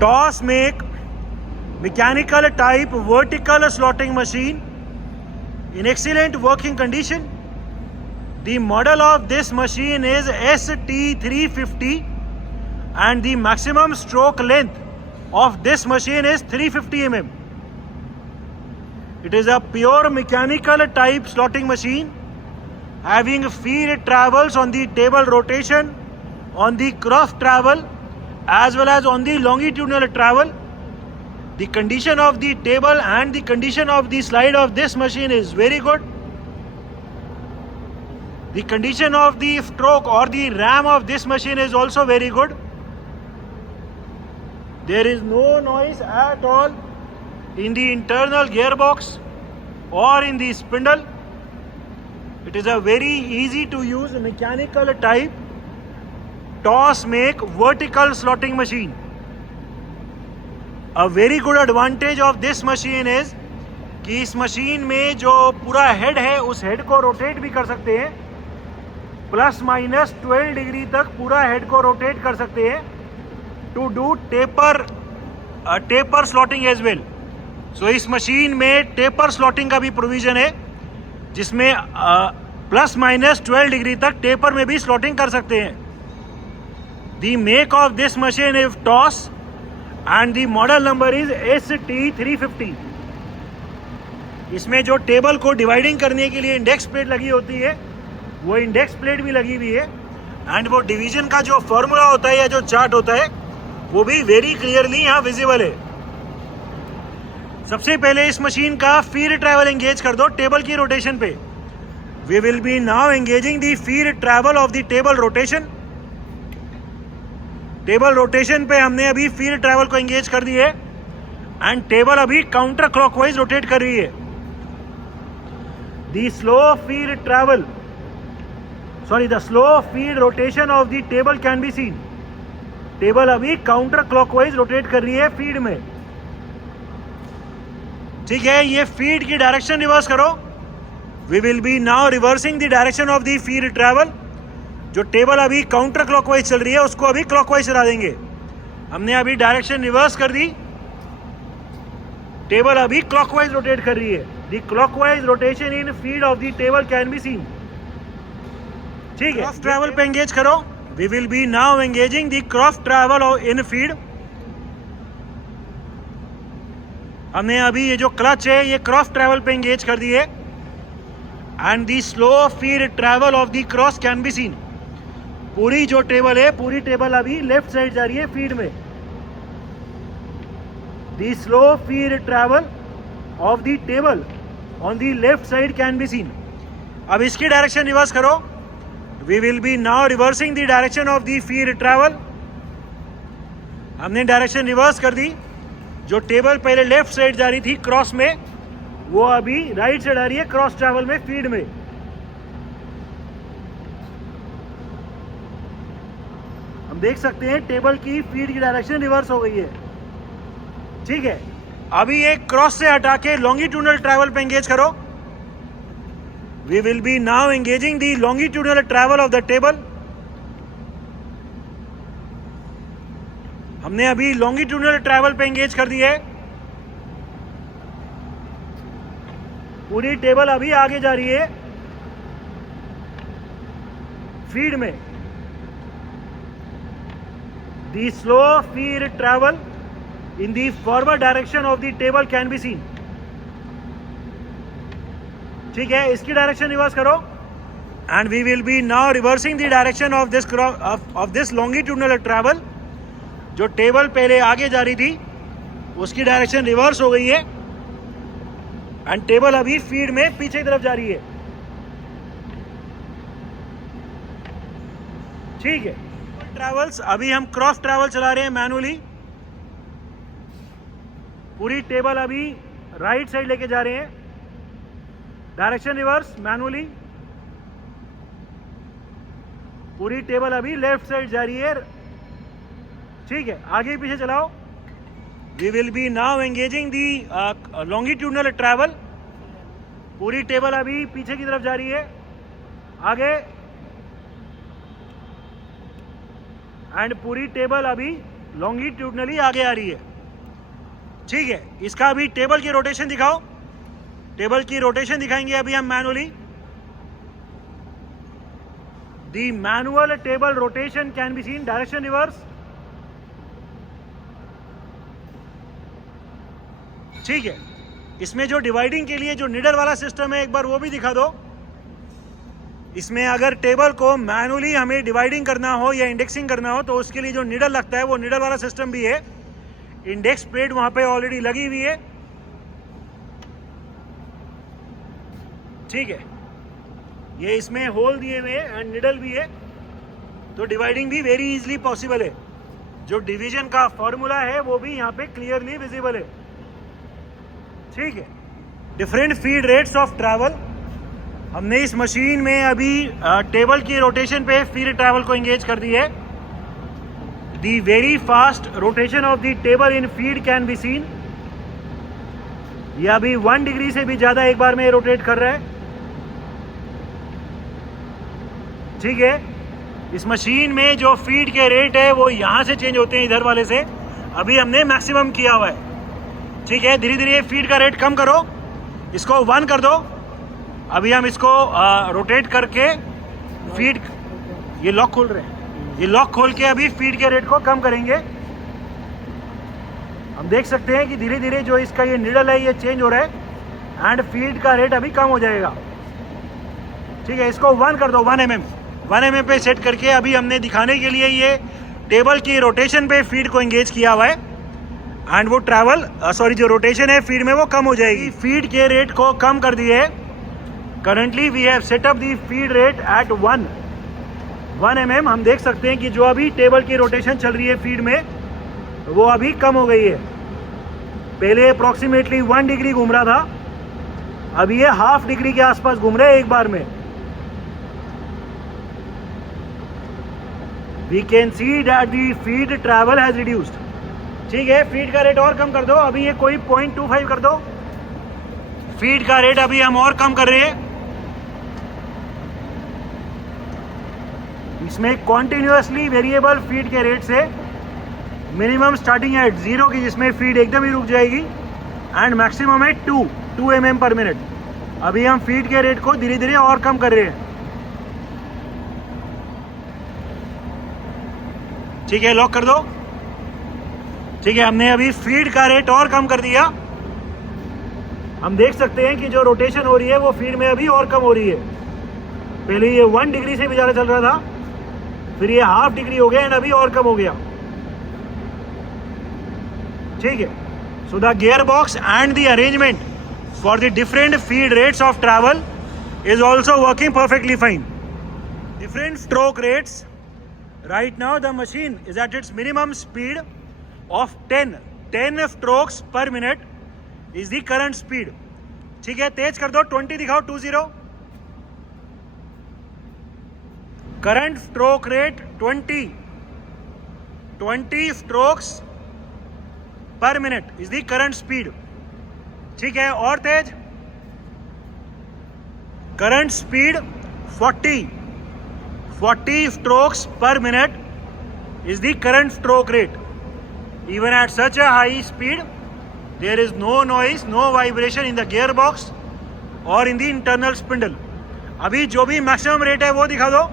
Toss make mechanical type vertical slotting machine in excellent working condition. The model of this machine is ST350 and the maximum stroke length of this machine is 350 mm. It is a pure mechanical type slotting machine having feed travels on the table rotation, on the cross travel as well as on the longitudinal travel. The condition of the table and the condition of the slide of this machine is very good. The condition of the stroke or the ram of this machine is also very good. There is no noise at all in the internal gearbox or in the spindle. It is a very easy to use mechanical type toss make vertical slotting machine. A very good advantage of this machine is कि इस machine में जो पूरा head है उस head को rotate भी कर सकते हैं, प्लस माइनस 12 डिग्री तक पूरा हेड को रोटेट कर सकते हैं to do taper slotting as well. So इस मशीन में टेपर स्लॉटिंग का भी प्रोविजन है जिसमें प्लस माइनस 12 डिग्री तक टेपर में भी स्लॉटिंग कर सकते हैं. The make of this machine is toss and the model number is ST350. इसमें जो टेबल को डिवाइडिंग करने के लिए इंडेक्स प्लेट लगी होती है वो इंडेक्स प्लेट भी लगी हुई है एंड वो डिवीजन का जो फॉर्मूला होता है या जो चार्ट होता है वो भी वेरी क्लियरली यहाँ विजिबल है. सबसे पहले इस मशीन का फीड ट्रैवल एंगेज कर दो टेबल की रोटेशन पे. We will be now engaging the feed travel of the table rotation. Table rotation पे हमने अभी फीड ट्रैवल को एंगेज कर दी है एंड टेबल अभी काउंटर क्लॉकवाइज रोटेट कर रही है. The slow feed rotation of the table can be scene. Table अभी काउंटर क्लॉकवाइज रोटेट कर रही है फीड में. ठीक है, ये फीड की डायरेक्शन रिवर्स करो. We will be now reversing the direction of the feed travel. जो टेबल अभी काउंटर क्लॉकवाइज चल रही है उसको अभी क्लॉकवाइज चला देंगे. हमने अभी डायरेक्शन रिवर्स कर दी, टेबल अभी क्लॉकवाइज रोटेट कर रही है. The clockwise rotation in feed of the table can be seen. ठीक है, क्रॉस ट्रैवल पे एंगेज करो. We will be now engaging the cross travel in feed. हमने अभी ये जो क्लच है ये क्रॉस ट्रैवल पे एंगेज कर दी है and the slow feed travel of the cross can be scene. पूरी जो टेबल है पूरी टेबल अभी लेफ्ट साइड जा रही है फीड में. The slow feed travel of the table on the left side can be seen. अब इसकी डायरेक्शन रिवर्स करो. We will be now reversing the direction of the feed travel. हमने direction reverse कर दी. जो टेबल पहले left side जा रही थी क्रॉस में वो अभी राइट साइड आ रही है क्रॉस ट्रैवल में फीड में. हम देख सकते हैं टेबल की फीड की डायरेक्शन रिवर्स हो गई है. ठीक है, अभी एक क्रॉस से हटा के लॉन्गिट्यूडनल ट्रैवल पे एंगेज करो. We will be now engaging the longitudinal travel of the table. हमने अभी लॉन्गिट्यूडनल ट्रैवल पे एंगेज कर दी है. पूरी टेबल अभी आगे जा रही है फीड में. The slow feed travel in the forward direction of the table can be seen. ठीक है, इसकी डायरेक्शन रिवर्स करो and we will be now reversing the direction of this longitudinal travel. जो टेबल पहले आगे जा रही थी उसकी डायरेक्शन रिवर्स हो गई है एंड टेबल अभी फीड में पीछे की तरफ जा रही है. ठीक है, ट्रैवल्स अभी हम क्रॉस ट्रैवल चला रहे हैं मैनुअली. पूरी टेबल अभी राइट साइड लेके जा रहे हैं. Direction reverse manually. पूरी टेबल अभी लेफ्ट साइड जा रही है. ठीक है, आगे पीछे चलाओ. We will be now engaging the longitudinal travel. पूरी टेबल अभी पीछे की तरफ जा रही है आगे एंड पूरी टेबल अभी लॉन्गिट्यूडनली आगे आ रही है। ठीक है, इसका अभी टेबल की रोटेशन दिखाओ। टेबल की रोटेशन दिखाएंगे अभी हम manually. The manual table rotation can be scene direction reverse. ठीक है, इसमें जो डिवाइडिंग के लिए जो निडल वाला सिस्टम है एक बार वो भी दिखा दो। इसमें अगर टेबल को मैनुअली हमें डिवाइडिंग करना हो या इंडेक्सिंग करना हो तो उसके लिए जो निडल लगता है वो निडल वाला सिस्टम भी है। इंडेक्स प्लेट वहां पे ऑलरेडी लगी हुई है। ठीक है, ये इसमें होल दिए हुए हैं एंड निडल भी है, तो डिवाइडिंग भी वेरी इजीली पॉसिबल है। जो डिवीजन का फॉर्मूला है वो भी यहाँ पे क्लियरली विजिबल है। ठीक है, different feed rates of travel. हमने इस मशीन में अभी टेबल की रोटेशन पे फीड ट्रैवल को एंगेज कर दी है। The very fast rotation of the table in feed can be scene. यह अभी 1 डिग्री से भी ज्यादा एक बार में रोटेट कर रहा है। ठीक है, इस मशीन में जो फीड के रेट है वो यहां से चेंज होते हैं, इधर वाले से। अभी हमने मैक्सिमम किया हुआ है। ठीक है, धीरे धीरे फीड का रेट कम करो, इसको 1 कर दो। अभी हम इसको रोटेट करके फीड, ये लॉक खोल रहे हैं, ये लॉक खोल के अभी फीड के रेट को कम करेंगे। हम देख सकते हैं कि धीरे धीरे जो इसका ये निडल है ये चेंज हो रहा है एंड फीड का रेट अभी कम हो जाएगा। ठीक है, इसको 1 कर दो, 1 mm पे सेट करके अभी हमने दिखाने के लिए ये टेबल की रोटेशन पे फीड को एंगेज किया हुआ है एंड वो ट्रैवल जो रोटेशन है फीड में वो कम हो जाएगी। फीड के रेट को कम कर दिए। Currently we have set up the feed rate at 1 mm। हम देख सकते हैं कि जो अभी टेबल की रोटेशन चल रही है फीड में वो अभी कम हो गई है। पहले अप्रोक्सीमेटली 1 डिग्री घूम रहा था, अभी ये ½ डिग्री के आसपास घूम रहे हैं एक बार में। We can see that the feed travel has reduced। ठीक है, फीड का रेट और कम कर दो, अभी ये कोई 0.25 कर दो। फीड का रेट अभी हम और कम कर रहे हैं। इसमें कॉन्टिन्यूसली वेरिएबल फीड के रेट से मिनिमम स्टार्टिंग है 0 की, जिसमें फीड एकदम ही रुक जाएगी, एंड मैक्सिमम है 2 mm पर मिनट। अभी हम फीड के रेट को धीरे धीरे और कम कर रहे हैं। ठीक है, लॉक कर दो। ठीक है, हमने अभी फीड का रेट और कम कर दिया। हम देख सकते हैं कि जो रोटेशन हो रही है वो फीड में अभी और कम हो रही है। पहले ये 1 डिग्री से भी ज़्यादा चल रहा था, फिर ये ½ डिग्री हो गया एंड अभी और कम हो गया। ठीक है, so the gear box and the arrangement for the different feed rates of travel is also working perfectly fine. Different stroke rates. Right now the machine is at its minimum speed of 10 strokes per minute is the current speed। ठीक है, तेज कर दो, 20 दिखाओ, 20। Current stroke rate 20 strokes per minute is the current speed। ठीक है, और तेज। Current speed 40 strokes per minute is the current stroke rate। Even at such a high speed, there is no noise, no vibration in the gearbox or in the internal spindle। अभी जो भी maximum rate है वो दिखा दो।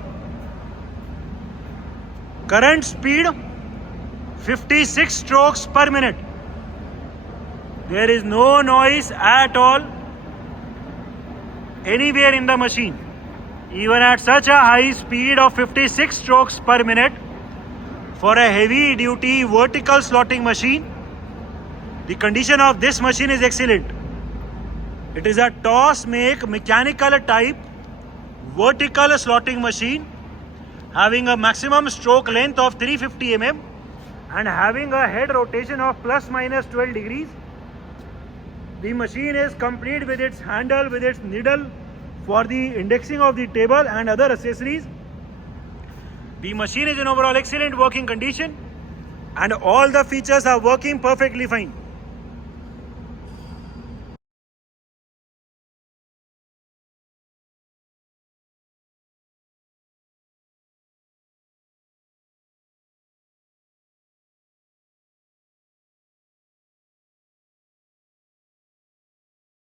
Current speed 56 strokes per minute। There is no noise at all anywhere in the machine। Even at such a high speed of 56 strokes per minute for a heavy duty vertical slotting machine, the condition of this machine is excellent। It is a toss make mechanical type vertical slotting machine having a maximum stroke length of 350 mm and having a head rotation of ±12 degrees। The machine is complete with its handle, with its needle for the indexing of the table and other accessories। The machine is in overall excellent working condition and all the features are working perfectly fine।